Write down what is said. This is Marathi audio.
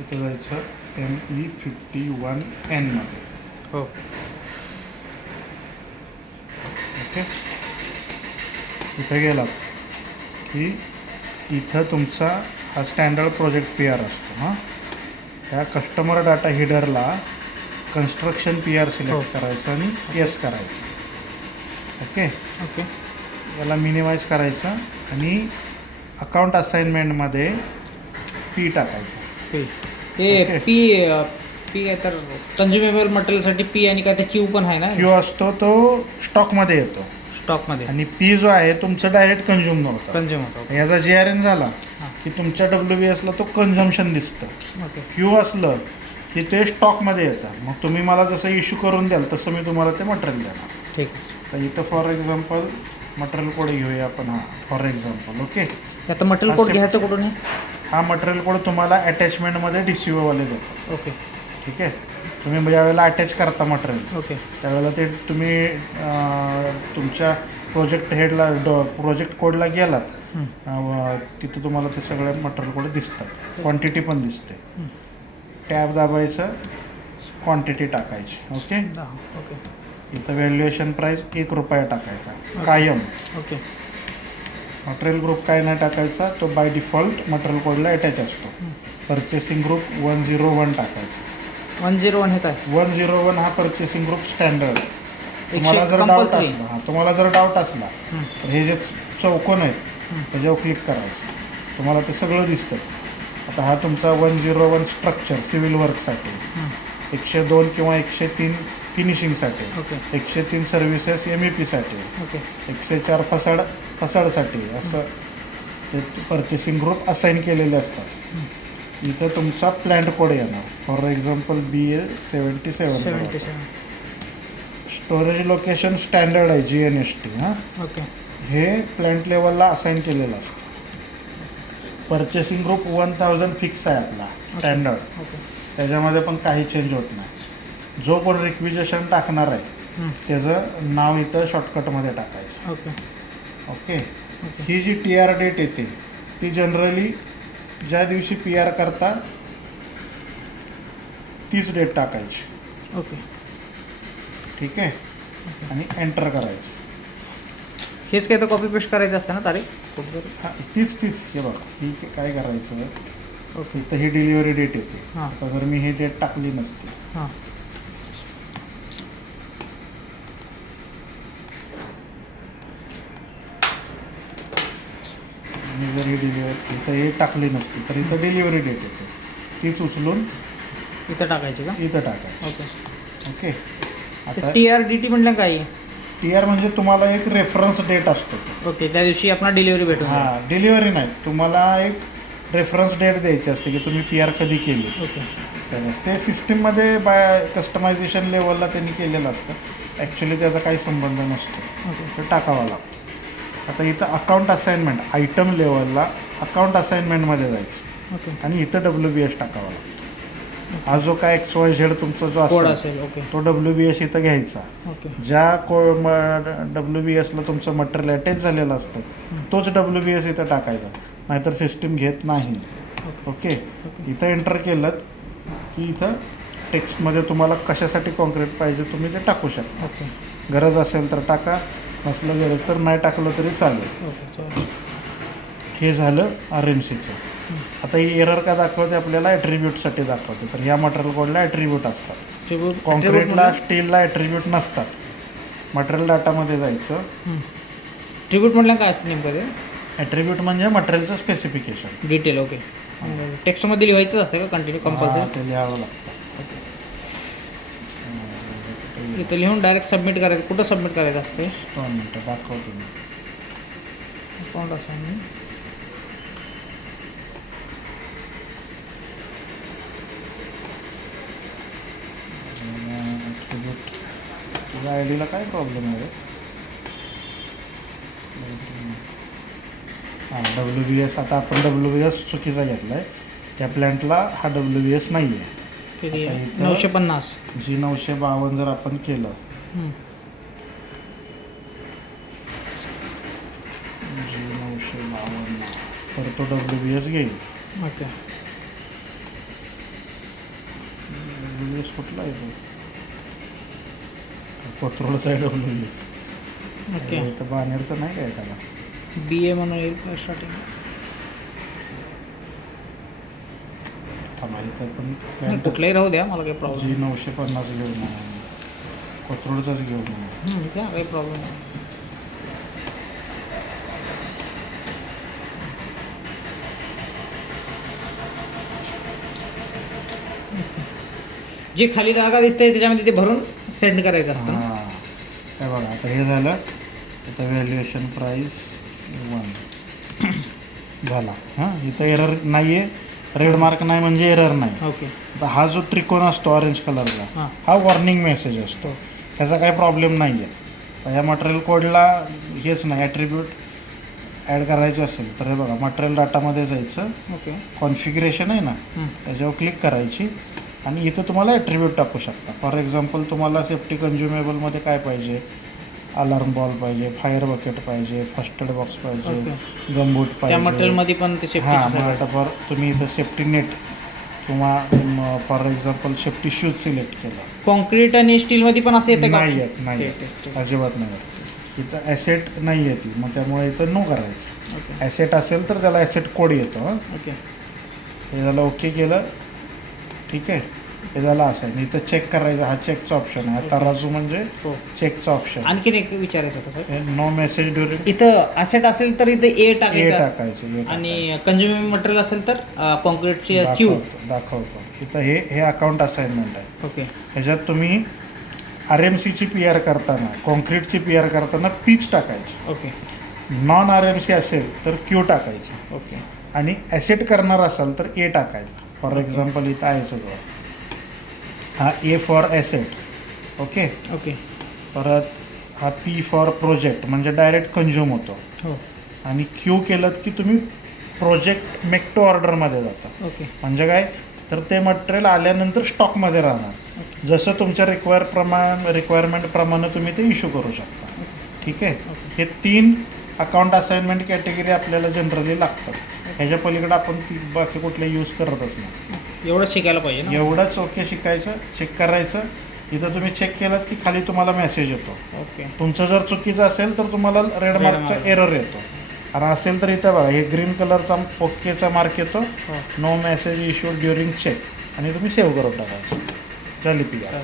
इथं जायचं ME51N मध्ये. हो. ओके, इथं गेलात की इथं तुमचा हा स्टँडर्ड प्रोजेक्ट पी आर असतो. हां, त्या कस्टमर डाटा हिडरला कन्स्ट्रक्शन पी आर सिलेक्ट करायचं आणि येस करायचं. Okay, okay. याला मिनिमाइज करायचं आणि अकाउंट असाइनमेंटमध्ये पी टाकायचं. पी हे ओके. पी काय तर कन्झ्युमेबल मटेरियलसाठी पी आणि काय ते क्यू पण आहे ना क्यू असतो तो स्टॉकमध्ये येतो स्टॉकमध्ये. आणि पी जो आहे तुमचं डायरेक्ट कन्झ्युम होतं. कन्झ्युम होतो. याचा GRN झाला हां. की तुमच्या WBSला तो कन्झम्शन दिसतं. ओके. क्यू असलं की ते स्टॉकमध्ये येतं. मग तुम्ही मला जसं इश्यू करून द्याल तसं मी तुम्हाला ते मटेरियल देणार. ठीक आहे. तर इथं फॉर एक्झाम्पल मटेरियल कोड घेऊया आपण. हां, फॉर एक्झाम्पल. ओके, आता मटेरियल कोड घ्यायचं कुठून आहे? हा मटेरियल कोड तुम्हाला अटॅचमेंटमध्ये DCOवाले देतात. ओके. ठीक आहे, तुम्ही ज्यावेळेला अटॅच करता मटेरियल ओके. त्यावेळेला ते तुम्ही तुमच्या प्रोजेक्ट हेडला प्रोजेक्ट कोडला गेलात तिथं तुम्हाला ते सगळं मटेरियल कोड दिसतात. क्वांटिटी पण दिसते. टॅब दाबायचं, क्वांटिटी टाकायची. Okay, okay. इथं व्हॅल्युएशन प्राईस ₹1 टाकायचा कायम. ओके. मटेरियल ग्रुप काय नाही टाकायचा, तो बाय डिफॉल्ट मटेरियल कोडला अटॅच असतो. परचेसिंग ग्रुप 101 टाकायचा. 101 हे काय? 101 हा परचेसिंग ग्रुप स्टँडर्ड. तुम्हाला जर डाऊट कंपल्सरी. असला तुम्हाला जर डाऊट असला तर हे जे चौकोन आहेत त्याच्यावर क्लिक करायचं, तुम्हाला ते सगळं दिसतं. आता हा तुमचा 101 स्ट्रक्चर सिव्हिल वर्कसाठी, 102 किंवा 103 फिनिशिंगसाठी, ओके. 103 सर्व्हिसेस MEPसाठी, ओके. 104 फसाडसाठी असं ते परचेसिंग ग्रुप असाईन केलेले असतात. इथं तुमचा प्लॅन्ट कोड येणार. For example BA77. 77. Storage location standard आहे GNST. हां, ओके. हे प्लॅन्ट लेवलला असाईन केलेलं असतं. परचेसिंग ग्रुप 1000 फिक्स आहे आपला स्टँडर्ड. ओके. त्याच्यामध्ये पण काही चेंज होत नाही. जो पण रिक्विजेशन टाकणार आहे त्याचं नाव इथं शॉर्टकटमध्ये टाकायचं. ओके. ओके, ही जी TR डेट येते ती जनरली ज्या दिवशी PR करता तीच डेट टाकायची. ओके. ठीक आहे, आणि एंटर करायचं. हेच काय तर कॉपी पेस्ट करायचं असतं ना तारीख? हां, तीच हे बघा. ही काय करायचं, ओके. इथं ही डिलिव्हरी डेट येते. हां. आता जर मी ही डेट टाकली नसती हां. मी जर ही डिलिव्हरी इथं हे टाकली नसती तर इथं डिलिव्हरी डेट येते. तीच उचलून इथं टाकायची का? इथं टाकायची. ओके. ओके, आता TRDT म्हटलं काय आहे? TR म्हणजे तुम्हाला एक रेफरन्स डेट असतो. ओके, त्या दिवशी आपण डिलिव्हरी भेटून जाईल. हां, डिलिव्हरी नाही, तुम्हाला एक रेफरन्स डेट द्यायची असते की तुम्ही PR कधी केली. ओके. तर ते सिस्टीममध्ये बाय कस्टमायझेशन लेवलला त्यांनी केलेलं असतं. ॲक्च्युली त्याचा काही संबंध नसतो. ओके. ते टाकावा लागतो. आता इथं अकाउंट असाइनमेंट आयटम लेवलला अकाउंट असाइनमेंटमध्ये जायचं ओके. आणि इथं WBS टाकावा लागतो. हा जो काय XYZ तुमचा जो कोड असेल असेल. ओके. तो WBS इथं घ्यायचा. ओके. ज्या WBSला तुमचं मटेरियल अटॅच झालेलं असतं तोच WBS इथं टाकायचा, नाहीतर सिस्टीम घेत नाही. ओके, इथं एंटर केलं की इथं टेक्स्टमध्ये तुम्हाला कशासाठी कॉन्क्रीट पाहिजे तुम्ही ते टाकू शकता. ओके. गरज असेल तर टाका, नसलं गरज तर नाही टाकलं तरी चालेल. ओके. चालेल. हे झालं RMCचं. आता ही एरर का दाखवते आपल्याला? ॲट्रिब्यूटसाठी दाखवते. तर ह्या मटेरियल कोडला ॲट्रिब्यूट असतात. कॉन्क्रीटला स्टीलला ॲट्रिब्यूट नसतात. मटेरियल डाटामध्ये जायचं. ट्रिब्यूट म्हटलं काय असतं नेमकं ते? ॲट्रिब्यूट म्हणजे मटेरियलचं स्पेसिफिकेशन. डिटेल. ओके. टेक्स्टमध्ये लिहायचं असतं का कंटिन्यू कंपल्सरी? ते लिहावं लागतं. इथं लिहून डायरेक्ट सबमिट करायचं. कुठं सबमिट करायचं असते? 2 मिनटं दाखवतो मी. Account assignment. ॲट्रिब्यूट तुझ्या ID ला काय प्रॉब्लेम आहे? हां, WBS. आता आपण WBS चुकीचा घेतला आहे. त्या प्लॅन्टला हा WBS नाही आहे. किती? आता इथं 950. G952 जर आपण केलं, G952 तर तो WBS घेईल. ओके. कुठला आहे तो कोथरूड साईड एस ओके इथं बानेरचं नाही काय त्याला बी ए म्हणून येईल स्टार्टिंग. थांबा इथं पण नाही कुठलाही राहू द्या, मला काही प्रॉब्लेम जी 950 घेऊन आहे कोथरूडचाच घेऊन आहे. घ्या, काही प्रॉब्लेम नाही. जे खाली जागा दिसते त्याच्यामध्ये ते भरून सेंड करायचं असतं ना. हां काय बघा आता हे झालं. आता व्हॅल्युएशन प्राईस 1 झाला. हां इथं एरर नाही आहे, रेड मार्क नाही म्हणजे एरर नाही. ओके आता हा जो त्रिकोण असतो ऑरेंज कलरचा हां हा वॉर्निंग मेसेज असतो, त्याचा काही प्रॉब्लेम नाही आहे. तर ह्या मटेरियल कोडला हेच नाही ॲट्रिब्यूट ॲड करायचे असेल तर हे बघा मटेरियल डाटामध्ये जायचं, ओके कॉन्फिगरेशन आहे ना त्याच्यावर क्लिक करायची आणि इथं तुम्हाला ॲट्रिब्यूट टाकू शकता. फॉर एक्झाम्पल तुम्हाला सेफ्टी कन्झ्युमेबलमध्ये काय पाहिजे, अलार्म बॉल पाहिजे, फायर बकेट पाहिजे, फर्स्ट एड बॉक्स पाहिजे, गमबूट त्या पाहिजे. मटेरियलमध्ये पण ते हां मग सेफ्टी आता तुम्ही इथं सेफ्टी नेट किंवा for example safety shoes select केलं. कॉन्क्रीट आणि स्टीलमध्ये पण असं येतं का? नाही येत नाही येत, अजिबात नाही येत. इथं ॲसेट नाही येते मग त्यामुळे इथं नो करायचं. ओके ॲसेट असेल तर त्याला ॲसेट कोड येतो. हां ओके हे झालं ओके केलं, ठीक आहे. हे झालं असं आणि इथं चेक करायचं, हा चेकचा ऑप्शन आहे. तराजू म्हणजे हो. चेकचा ऑप्शन. आणखीन एक विचारायचं होतं सर, हे नो मेसेज ड्युरिंग इथं असेट असेल तर इथं ए ए टाकायचं असतं. टाकायचं ए आणि कंझ्युमेबल मटेरियल असेल तर कॉन्क्रीटची क्यू. दाखवतो इथं हे अकाउंट असाइनमेंट आहे. ओके ह्याच्यात तुम्ही RMCची PR करताना, कॉन्क्रीटची PR करताना पीच टाकायचं. ओके नॉन RMC असेल तर क्यू टाकायचं ओके आणि ॲसेट करणार असाल तर ए टाकायचं. फॉर एक्झाम्पल इथं आहे सगळं. हा A for asset, okay. Okay परत हा P फॉर प्रोजेक्ट म्हणजे डायरेक्ट कन्झ्युम होतो. हो आणि क्यू केलं की तुम्ही प्रोजेक्ट मेक टू ऑर्डरमध्ये जाता. ओके म्हणजे काय तर ते मटेरियल आल्यानंतर स्टॉकमध्ये राहणार. जसं तुमच्या रिक्वायरमेंटप्रमाणे तुम्ही ते इश्यू करू शकता. ठीक आहे. हे 3 अकाउंट असाइनमेंट कॅटेगरी आपल्याला जनरली लागतात. ह्याच्या पलीकडे आपण ती बाकी कुठले यूज करतच नाही. एवढंच शिकायला पाहिजे ना. एवढंच ओके शिकायचं, चेक करायचं. इथं तुम्ही चेक केलं की खाली तुम्हाला मेसेज येतो. ओके तुमचं जर चुकीचं असेल तर तुम्हाला रेड मार्कचा एरर येतो. आणि असेल तर इथं बघा हे ग्रीन कलरचा ओकेचा मार्क येतो, no message issued during check, आणि तुम्ही सेव्ह करून टाकायचं. झाली PR.